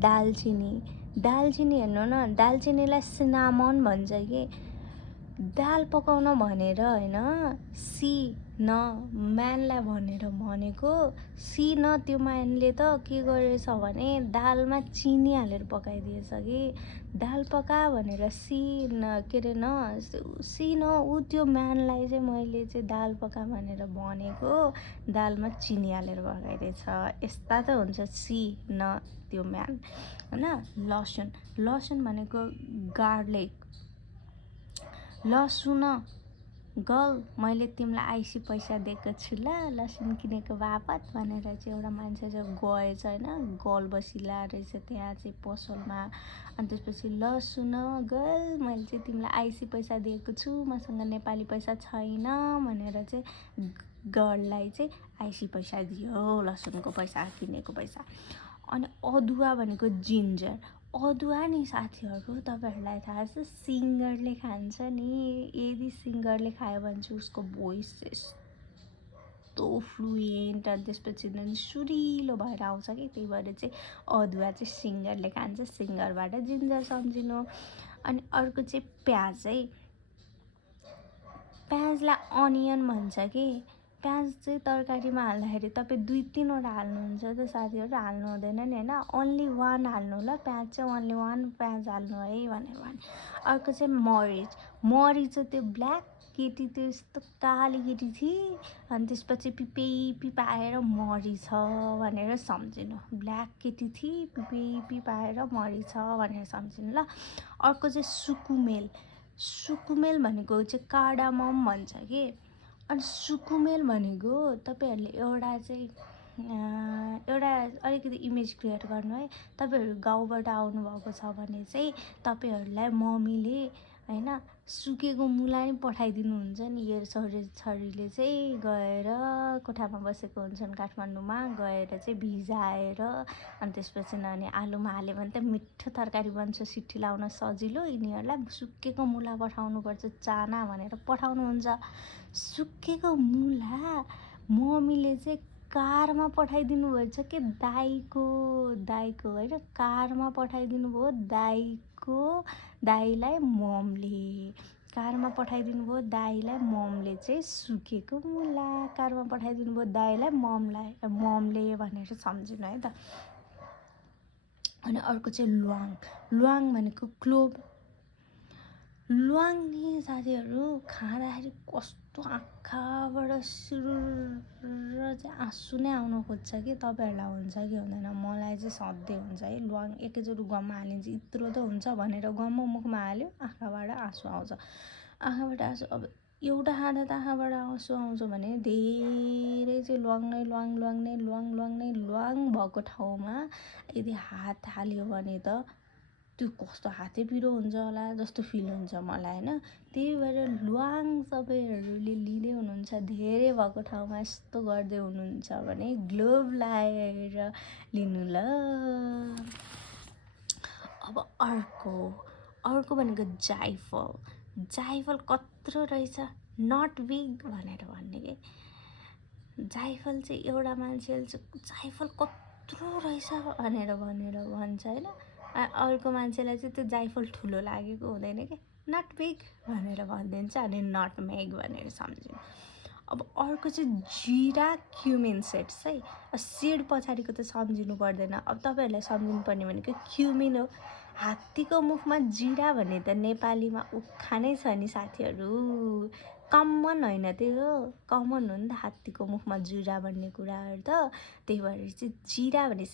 दालचिनी हेर्नु न, दालचिनीलाई सिनामन भन्छ कि। दाल पकाउन भनेर होइन, सी न म्यानलाई भनेर भनेको, सी न त्यो म्यानले त के गरेछ भने दालमा चिनी हालेर पकाइदिएछ कि। दाल पका भनेर सी न के अरे न सी न ऊ त्यो म्यानलाई चाहिँ मैले चाहिँ दाल पका भनेर भनेको, दालमा चिनी हालेर पकाइदिएछ। यस्ता त हुन्छ सी न त्यो म्यान होइन। लसुन भनेको गार्लिक। लसुन गल मैले तिमीलाई आइसी पैसा दिएको छु ल लसुन किनेको बापत भनेर चाहिँ एउटा मान्छे चाहिँ गएछ होइन, गल बसिला रहेछ त्यहाँ चाहिँ पसलमा। अनि त्यसपछि लसुन गल मैले चाहिँ तिमीलाई आइसी पैसा दिएको छु, मसँग नेपाली पैसा छैन भनेर चाहिँ गललाई चाहिँ आइसी पैसा दियो, लसुनको पैसा किनेको पैसा। अनि अदुवा भनेको जिन्जर। अदुवा नि साथीहरू तपाईँहरूलाई थाहा छ सिङ्गरले खान्छ नि, यदि सिङ्गरले खायो भने चाहिँ उसको भोइस यस्तो फ्लुएन्ट अनि त्यसपछि सुरिलो भएर आउँछ कि, त्यही भएर चाहिँ अदुवा चाहिँ सिङ्गरले खान्छ, सिङ्गरबाट जिन्जर सम्झिनु। अनि अर्को चाहिँ प्याज है, प्याजलाई अनियन भन्छ कि। प्याज चाहिँ तरकारीमा हाल्दाखेरि तपाईँ 2-3वटा हाल्नुहुन्छ त साथीहरू, हाल्नु हुँदैन नि होइन, ओन्ली 1 हाल्नु ल, प्याज चाहिँ ओन्ली 1 प्याज हाल्नु है भनेर भने। अर्को चाहिँ मरिच चाहिँ त्यो ब्ल्याक केटी, त्यो यस्तो काली केटी थिए अनि त्यसपछि पिपे पाएर मरी छ भनेर सम्झिनु। ब्ल्याक केटी थिए पिपे पाएर मरी छ भनेर सम्झिनु ल। अर्को चाहिँ सुकुमेल भनेको चाहिँ कार्डामम भन्छ कि। अनि सुकुमेल भनेको तपाईँहरूले एउटा अलिकति इमेज क्रिएट गर्नु है। तपाईँहरू गाउँबाट आउनुभएको छ भने चाहिँ तपाईँहरूलाई मम्मीले होइन सुकेको मुला नि पठाइदिनुहुन्छ नि। यो छोरीले चाहिँ गएर कोठामा बसेको हुन्छन् काठमाडौँमा, गएर चाहिँ भिजाएर अनि त्यसपछि अनि आलुमा हाल्यो भने त मिठो तरकारी बन्छ, सिटी लाउन सजिलो। यिनीहरूलाई सुकेको मुला पठाउनुपर्छ चाना भनेर पठाउनुहुन्छ। सुकेको मुला मम्मीले चाहिँ कारमा पठाइदिनु भएछ कि दाइको होइन, कारमा पठाइदिनु भयो दाइलाई ममले चाहिँ सुकेको मुला कारमा पठाइदिनु भयो दाइलाई ममले भनेर सम्झिनु है त। अनि अर्को चाहिँ ल्वाङ भनेको क्लोभ। ल्वाङ नि साथीहरू खाँदाखेरि कस्तो आँखाबाट सुरुर चाहिँ आँसु नै आउनु खोज्छ कि। तपाईँहरूलाई हुन्छ कि हुँदैन, मलाई चाहिँ सधैँ हुन्छ है। ल्वाङ एकैचोटि गममा हालिन्छ यत्रो त हुन्छ भनेर गम मुखमा हाल्यो, आँखाबाट आँसु आउँछ। अब एउटा खाँदा त आँखाबाट आँसु आउँछ भने धेरै चाहिँ ल्वाङ भएको ठाउँमा यदि हात हाल्यो भने त त्यो कस्तो हातै पिरो हुन्छ होला जस्तो फिल हुन्छ मलाई होइन। त्यही भएर ल्वाङ तपाईँहरूले लिँदै हुनुहुन्छ धेरै भएको ठाउँमा यस्तो गर्दै हुनुहुन्छ भने ग्लोभ लाएर लिनु ल। अब अर्को भनेको जाइफल कत्रो रहेछ, नट बिग भनेर भन्ने कि। जाइफल चाहिँ एउटा मान्छेले चाहिँ जाइफल कत्रो रहेछ भनेर भन्छ होइन, अर्को मान्छेलाई चाहिँ त्यो जाइफल ठुलो लागेको हुँदैन कि, नट बिग भनेर भनिदिन्छ अनि नट मेग भनेर सम्झिनु। अब अर्को चाहिँ जिरा क्युमिन सेड्स है। सेड पछाडिको त सम्झिनु पर्दैन, अब तपाईँहरूलाई सम्झिनु पर्ने भनेको क्युमिन हो। हात्तीको मुखमा जिरा भन्ने त नेपालीमा उखानै छ नि साथीहरू, कमन होइन त्यो, कमन हो नि त हात्तीको मुखमा जिरा भन्ने कुराहरू त। त्यही भएर चाहिँ जिरा भने